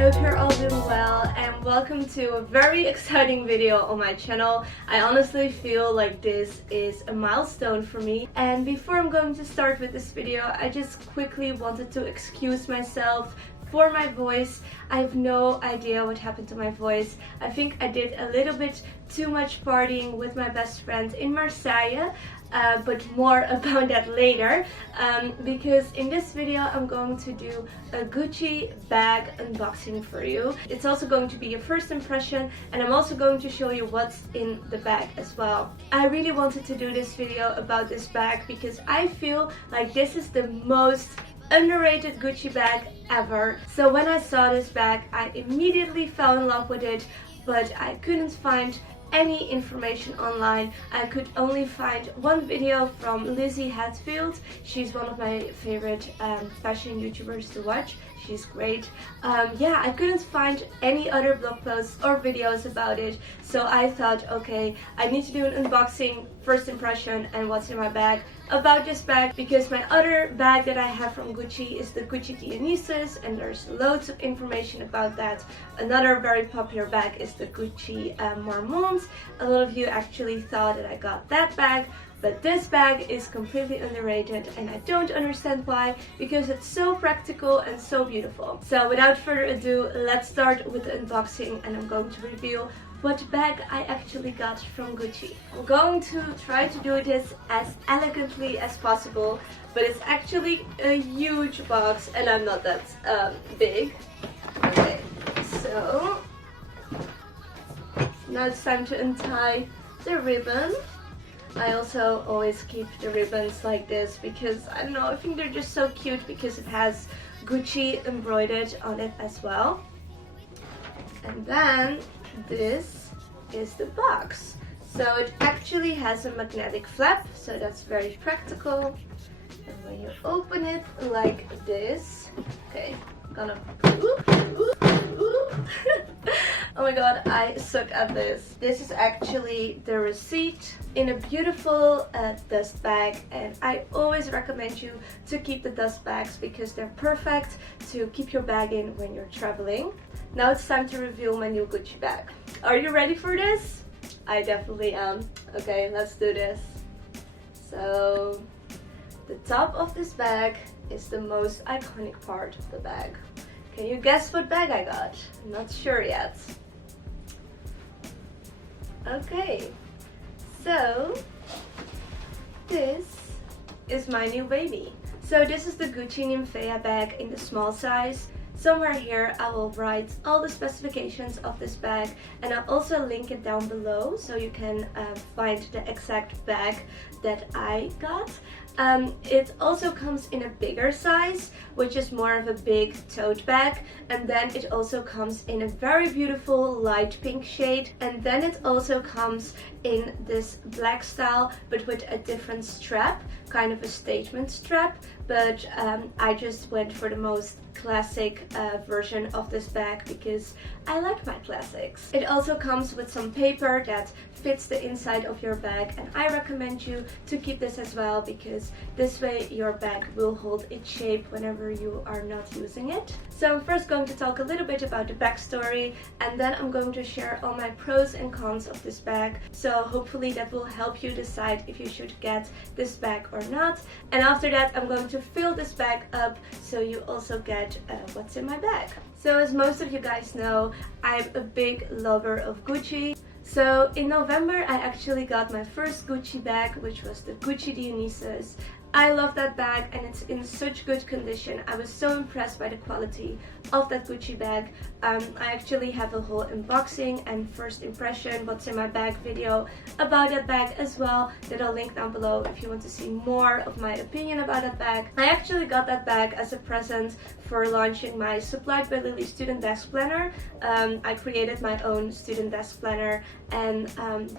I hope you're all doing well and welcome to a very exciting video on my channel. I honestly feel like this is a milestone for me, and before I'm going to start with this video, I just quickly wanted to excuse myself for my voice. I have no idea what happened to my voice. I think I did a little bit too much partying with my best friend in Marseille, but more about that later, because in this video I'm going to do a Gucci bag unboxing for you. It's also going to be a first impression, and I'm also going to show you what's in the bag as well. I really wanted to do this video about this bag because I feel like this is the most underrated Gucci bag ever. So when I saw this bag, I immediately fell in love with it, but I couldn't find any information online. I could only find one video from Lizzie Hatfield. She's one of my favorite fashion YouTubers to watch. She's great. Yeah, I couldn't find any other blog posts or videos about it, so I thought, okay, I need to do an unboxing, first impression, and what's in my bag about this bag, because my other bag that I have from Gucci is the Gucci Dionysus, and there's loads of information about that. Another very popular bag is the Gucci Marmont. A lot of you actually thought that I got that bag, but this bag is completely underrated, and I don't understand why, because it's so practical and so beautiful. So without further ado, let's start with the unboxing, and I'm going to reveal what bag I actually got from Gucci. I'm going to try to do this as elegantly as possible, but it's actually a huge box and I'm not that big. Okay, so now it's time to untie the ribbon. I also always keep the ribbons like this because, I don't know, I think they're just so cute because it has Gucci embroidered on it as well. And then this is the box. So it actually has a magnetic flap, so that's very practical. And when you open it like this, okay, I'm gonna oh my god, I suck at this. This is actually the receipt in a beautiful dust bag, and I always recommend you to keep the dust bags because they're perfect to keep your bag in when you're traveling. Now it's time to reveal my new Gucci bag. Are you ready for this? I definitely am. Okay, let's do this. So the top of this bag is the most iconic part of the bag. Can you guess what bag I got? I'm not sure yet. Okay, so this is my new baby. So this is the Gucci Nymphaea bag in the small size. Somewhere here I will write all the specifications of this bag, and I'll also link it down below so you can find the exact bag that I got. It also comes in a bigger size, which is more of a big tote bag, and then it also comes in a very beautiful light pink shade, and then it also comes in this black style but with a different strap, kind of a statement strap, but I just went for the most classic version of this bag because I like my classics. It also comes with some paper that fits the inside of your bag, and I recommend you to keep this as well because this way your bag will hold its shape whenever you are not using it. So I'm first going to talk a little bit about the backstory, and then I'm going to share all my pros and cons of this bag, so hopefully that will help you decide if you should get this bag or not. And after that I'm going to fill this bag up so you also get what's in my bag. So as most of you guys know, I'm a big lover of Gucci. So in November I actually got my first Gucci bag, which was the Gucci Dionysus. I love that bag and it's in such good condition. I was so impressed by the quality of that Gucci bag. I actually have a whole unboxing and first impression, what's in my bag video about that bag as well, that I'll link down below if you want to see more of my opinion about that bag. I actually got that bag as a present for launching my Supplied by Lily Student Desk Planner. I created my own student desk planner, and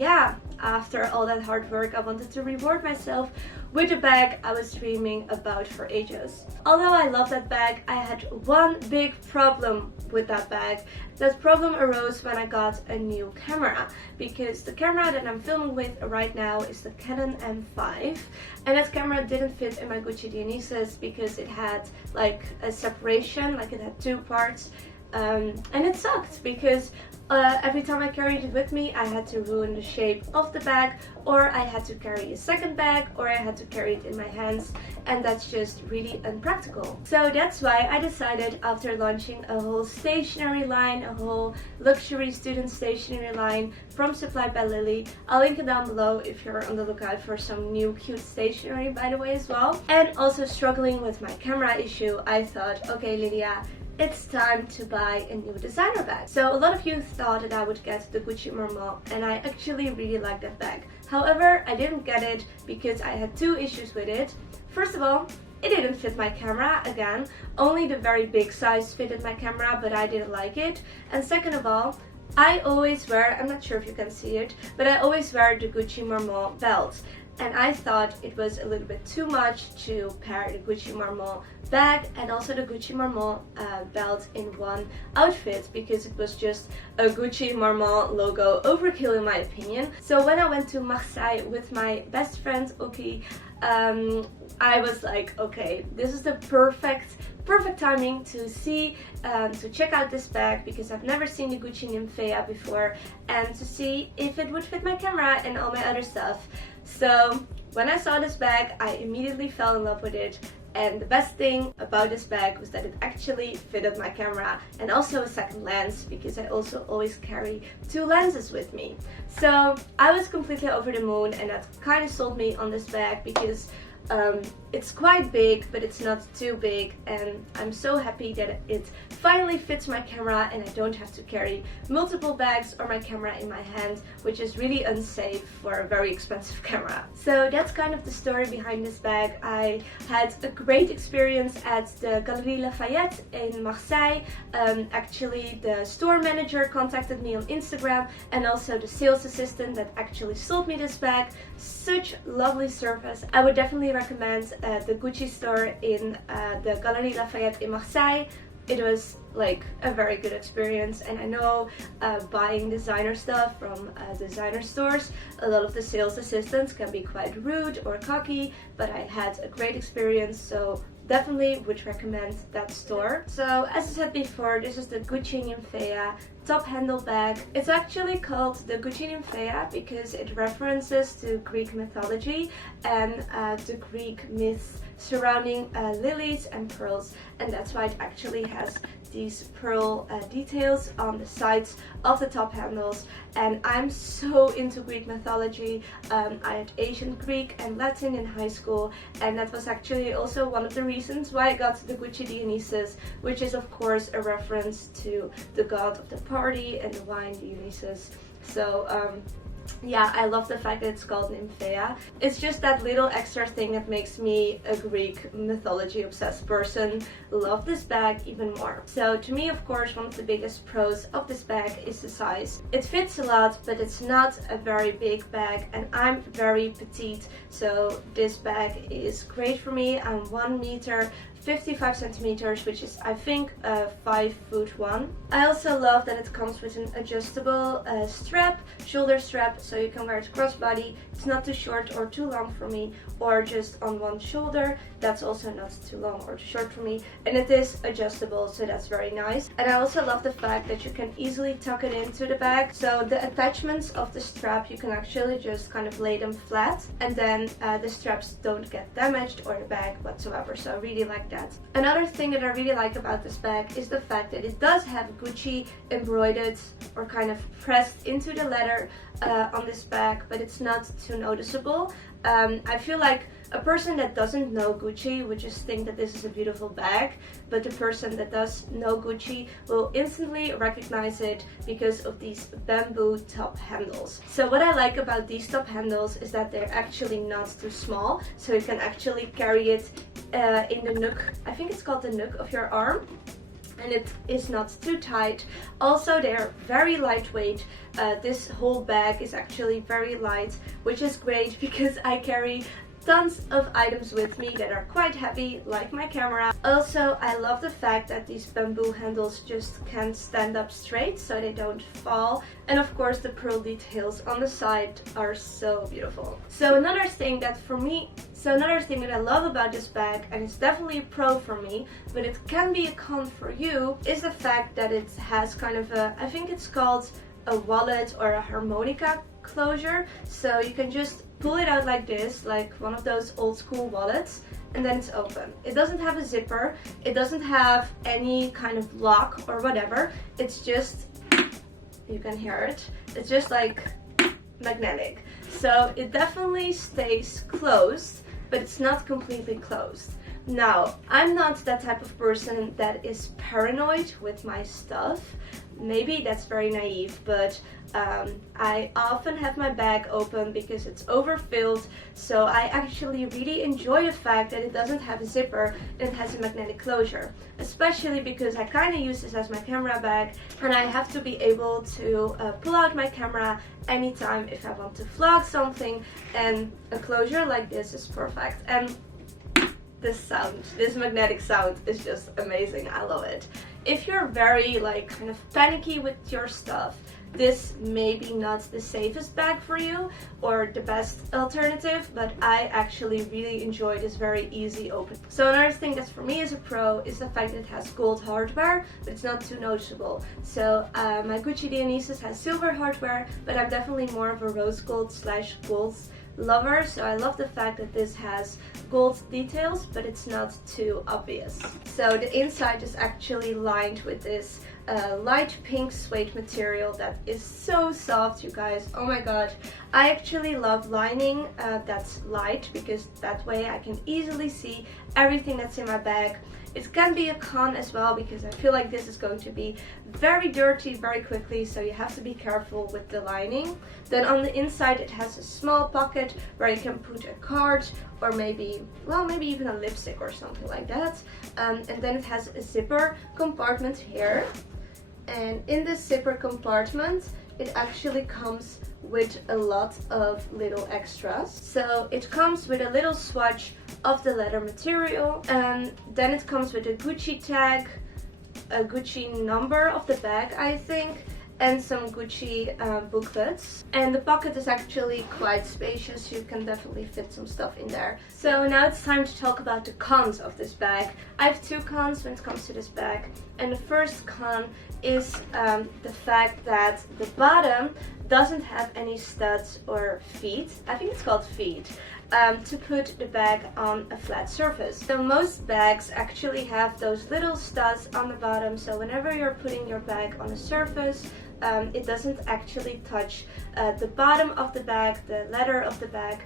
yeah, after all that hard work I wanted to reward myself with a bag I was dreaming about for ages. Although I love that bag, I had one big problem with that bag. That problem arose when I got a new camera, because the camera that I'm filming with right now is the Canon M5, and that camera didn't fit in my Gucci Dionysus because it had like a separation, like it had two parts. and it sucked because every time I carried it with me, I had to ruin the shape of the bag, or I had to carry a second bag, or I had to carry it in my hands, and that's just really unpractical. So that's why I decided, after launching a whole stationery line, a whole luxury student stationery line from Supplied by Lily. I'll link it down below if you're on the lookout for some new cute stationery, by the way, as well. And also struggling with my camera issue, I thought, okay Lilia, it's time to buy a new designer bag. So a lot of you thought that I would get the Gucci Marmont, and I actually really like that bag. However, I didn't get it because I had two issues with it. First of all, it didn't fit my camera. Again, only the very big size fitted my camera, but I didn't like it. And second of all, I always wear, I'm not sure if you can see it, but I always wear the Gucci Marmont belt. And I thought it was a little bit too much to pair the Gucci Marmont bag and also the Gucci Marmont belt in one outfit, because it was just a Gucci Marmont logo overkill in my opinion. So when I went to Marseille with my best friend Oki, I was like, okay, this is the perfect timing to see, to check out this bag, because I've never seen the Gucci Nymphaea before, and to see if it would fit my camera and all my other stuff. So when I saw this bag, I immediately fell in love with it. And the best thing about this bag was that it actually fitted my camera and also a second lens, because I also always carry two lenses with me. So I was completely over the moon, and that kind of sold me on this bag, because it's quite big, but it's not too big, and I'm so happy that it finally fits my camera and I don't have to carry multiple bags or my camera in my hand, which is really unsafe for a very expensive camera. So that's kind of the story behind this bag. I had a great experience at the Galeries Lafayette in Marseille. Actually, the store manager contacted me on Instagram, and also the sales assistant that actually sold me this bag. Such lovely service. I would definitely recommend the Gucci store in the Galeries Lafayette in Marseille. It was like a very good experience, and I know buying designer stuff from designer stores, a lot of the sales assistants can be quite rude or cocky, but I had a great experience, so definitely would recommend that store. So as I said before, this is the Gucci Nymphaea top handle bag. It's actually called the Gucci Nymphaea because it references to Greek mythology and the Greek myths surrounding lilies and pearls, and that's why it actually has these pearl details on the sides of the top handles. And I'm so into Greek mythology. I had Asian Greek and Latin in high school, and that was actually also one of the reasons why I got the Gucci Dionysus, which is of course a reference to the god of the party and the wine, Dionysus. So yeah, I love the fact that it's called Nymphaea. It's just that little extra thing that makes me, a Greek mythology obsessed person, love this bag even more. So to me, of course, one of the biggest pros of this bag is the size. It fits a lot, but it's not a very big bag, and I'm very petite, so this bag is great for me. I'm 1 meter 55 centimeters, which is I think 5'1". I also love that it comes with an adjustable strap, shoulder strap, so you can wear it crossbody. It's not too short or too long for me, or just on one shoulder. That's also not too long or too short for me, and it is adjustable, so that's very nice. And I also love the fact that you can easily tuck it into the bag, so the attachments of the strap, you can actually just kind of lay them flat, and then the straps don't get damaged or the bag whatsoever, so I really like that. Another thing that I really like about this bag is the fact that it does have Gucci embroidered or kind of pressed into the leather on this bag, but it's not too noticeable. I feel like a person that doesn't know Gucci would just think that this is a beautiful bag, but the person that does know Gucci will instantly recognize it because of these bamboo top handles. So what I like about these top handles is that they're actually not too small, so you can actually carry it in the nook, I think it's called the nook of your arm, and it is not too tight. Also, they're very lightweight. This whole bag is actually very light, which is great because I carry tons of items with me that are quite heavy, like my camera. Also, I love the fact that these bamboo handles just can stand up straight so they don't fall. And of course the pearl details on the side are so beautiful. So another thing that I love about this bag, and it's definitely a pro for me, but it can be a con for you, is the fact that it has kind of a, I think it's called a wallet or a harmonica closure. So you can just pull it out like this, like one of those old school wallets, and then it's open. It doesn't have a zipper, it doesn't have any kind of lock or whatever. It's just, you can hear it, it's just like magnetic. So it definitely stays closed, but it's not completely closed. Now, I'm not that type of person that is paranoid with my stuff. Maybe that's very naive, but I often have my bag open because it's overfilled. So I actually really enjoy the fact that it doesn't have a zipper and it has a magnetic closure. Especially because I kind of use this as my camera bag, and I have to be able to pull out my camera anytime if I want to vlog something, and a closure like this is perfect. And this magnetic sound is just amazing. I love it. If you're very like kind of panicky with your stuff, this may be not the safest bag for you or the best alternative, but I actually really enjoy this very easy open. So another thing that for me is a pro is the fact that it has gold hardware, but it's not too noticeable. So my Gucci Dionysus has silver hardware, but I'm definitely more of a rose gold / gold lover, so I love the fact that this has gold details, but it's not too obvious. So the inside is actually lined with this light pink suede material that is so soft, you guys. Oh my god, I actually love lining that's light, because that way I can easily see everything that's in my bag. It can be a con as well, because I feel like this is going to be very dirty very quickly, so you have to be careful with the lining. Then on the inside it has a small pocket where you can put a card, or maybe even a lipstick or something like that. And then it has a zipper compartment here. And in this zipper compartment, it actually comes with a lot of little extras. So it comes with a little swatch of the leather material, and then it comes with a Gucci tag, a Gucci number of the bag, I think, and some Gucci booklets. And the pocket is actually quite spacious, you can definitely fit some stuff in there. So now it's time to talk about the cons of this bag. I have two cons when it comes to this bag, and the first con is the fact that the bottom doesn't have any studs or feet, I think it's called feet, to put the bag on a flat surface. So most bags actually have those little studs on the bottom, so whenever you're putting your bag on a surface, it doesn't actually touch the bottom of the bag, the leather of the bag,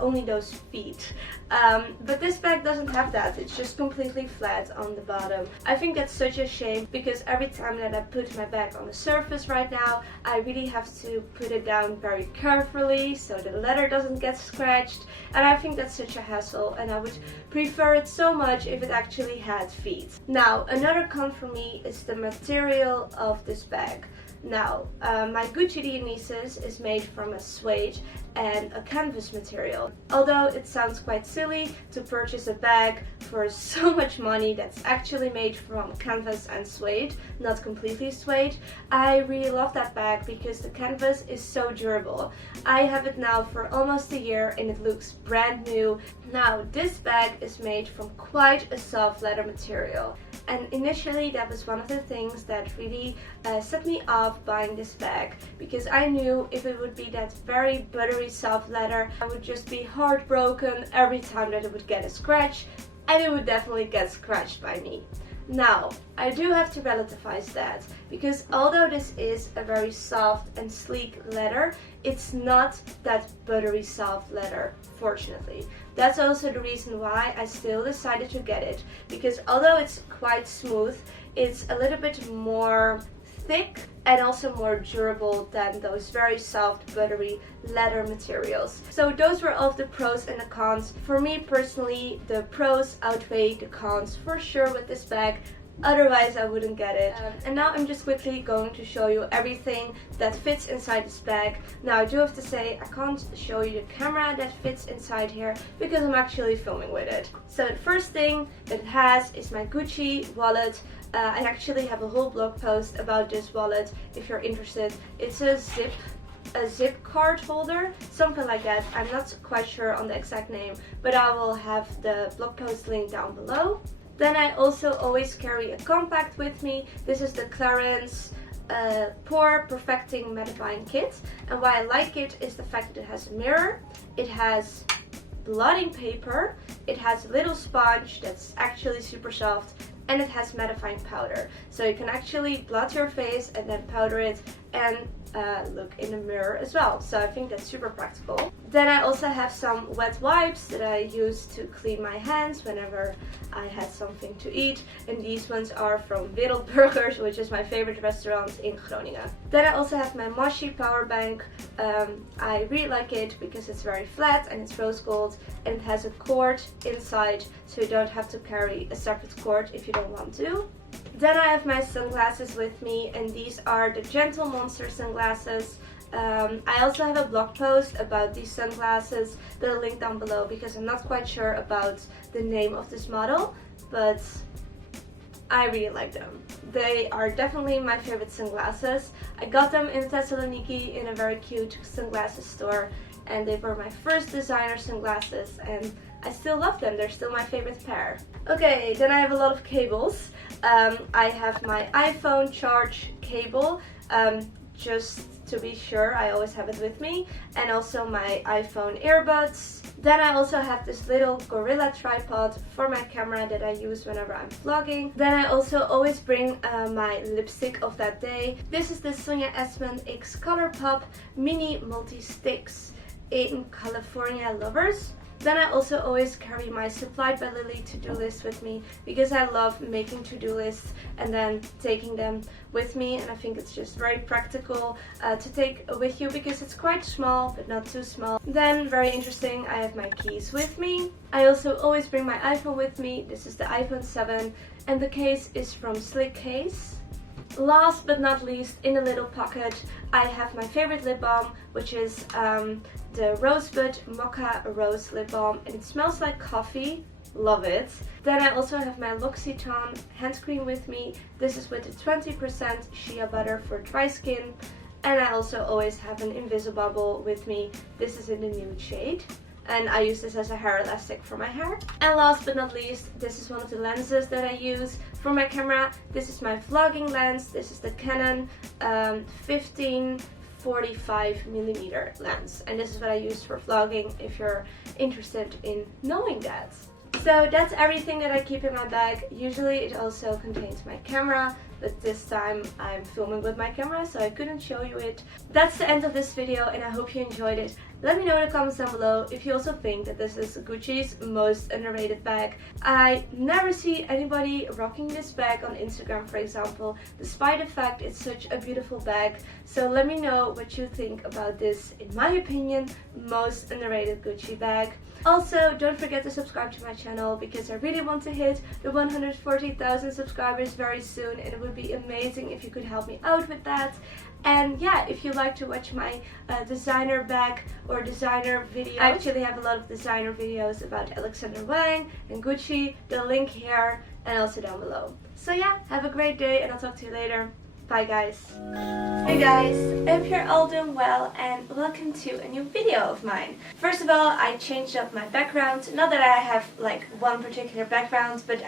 only those feet. But this bag doesn't have that, it's just completely flat on the bottom. I think that's such a shame, because every time that I put my bag on the surface right now, I really have to put it down very carefully so the leather doesn't get scratched, and I think that's such a hassle, and I would prefer it so much if it actually had feet. Now, another con for me is the material of this bag. Now, my Gucci Dionysus is made from a suede and a canvas material. Although it sounds quite silly to purchase a bag for so much money that's actually made from canvas and suede, not completely suede, I really love that bag because the canvas is so durable. I have it now for almost a year and it looks brand new. Now, this bag is made from quite a soft leather material. And initially that was one of the things that really set me off buying this bag, because I knew if it would be that very buttery soft leather, I would just be heartbroken every time that it would get a scratch, and it would definitely get scratched by me. Now, I do have to relativize that, because although this is a very soft and sleek leather, it's not that buttery soft leather, fortunately. That's also the reason why I still decided to get it, because although it's quite smooth, it's a little bit more thick and also more durable than those very soft buttery leather materials. So those were all of the pros and the cons. For me personally, the pros outweigh the cons for sure with this bag. otherwise I wouldn't get it. And now I'm just quickly going to show you everything that fits inside this bag. Now I do have to say I can't show you the camera that fits inside here because I'm actually filming with it. So the first thing it has is my Gucci wallet. I actually have a whole blog post about this wallet if you're interested. It's a zip card holder, something like that. I'm not quite sure on the exact name, but I will have the blog post link down below. Then I also always carry a compact with me. This is the Clarins Pore Perfecting Mattifying Kit, and why I like it is the fact that it has a mirror, it has blotting paper, it has a little sponge that's actually super soft, and it has mattifying powder. So you can actually blot your face and then powder it and look in the mirror as well. So I think that's super practical. Then I also have some wet wipes that I use to clean my hands whenever I had something to eat. And these ones are from Wereldburgers, which is my favorite restaurant in Groningen. Then I also have my Moshi power bank. I really like it because it's very flat and it's rose gold and it has a cord inside, so you don't have to carry a separate cord if you don't want to. Then I have my sunglasses with me, and these are the Gentle Monster sunglasses. I also have a blog post about these sunglasses that I'll link down below because I'm not quite sure about the name of this model, but I really like them. They are definitely my favorite sunglasses. I got them in Thessaloniki in a very cute sunglasses store, and they were my first designer sunglasses, and I still love them. They're still my favorite pair. Okay, then I have a lot of cables. I have my iPhone charge cable, just to be sure, I always have it with me, and also my iPhone earbuds. Then I also have this little Gorilla tripod for my camera that I use whenever I'm vlogging. Then I also always bring my lipstick of that day. This is the Sonia Esmond X Colourpop Mini Multi Sticks in California Lovers. Then I also always carry my Supplied by Lily to-do list with me because I love making to-do lists and then taking them with me, and I think it's just very practical to take with you because it's quite small but not too small. Then, very interesting, I have my keys with me. I also always bring my iPhone with me. This is the iPhone 7 and the case is from Slick Case. Last but not least, in a little pocket, I have my favorite lip balm, which is the Rosebud Mocha Rose Lip Balm, and it smells like coffee. Love it. Then I also have my L'Occitane hand cream with me. This is with the 20% shea butter for dry skin. And I also always have an Invisibubble with me. This is in the nude shade, and I use this as a hair elastic for my hair. And last but not least, this is one of the lenses that I use for my camera. This is my vlogging lens. This is the Canon 15-45mm lens, and this is what I use for vlogging if you're interested in knowing that. So that's everything that I keep in my bag. Usually it also contains my camera, but this time I'm filming with my camera, so I couldn't show you it. That's the end of this video, and I hope you enjoyed it. Let me know in the comments down below if you also think that this is Gucci's most underrated bag. I never see anybody rocking this bag on Instagram, for example, despite the fact it's such a beautiful bag. So let me know what you think about this, in my opinion, most underrated Gucci bag. Also, don't forget to subscribe to my channel because I really want to hit the 140,000 subscribers very soon, and it would be amazing if you could help me out with that. And yeah, if you like to watch my designer bag or designer videos, I actually have a lot of designer videos about Alexander Wang and Gucci, the link here and also down below. So yeah, have a great day and I'll talk to you later. Bye guys. Hey guys, I hope you're all doing well and welcome to a new video of mine. First of all, I changed up my background. Not that I have like one particular background, but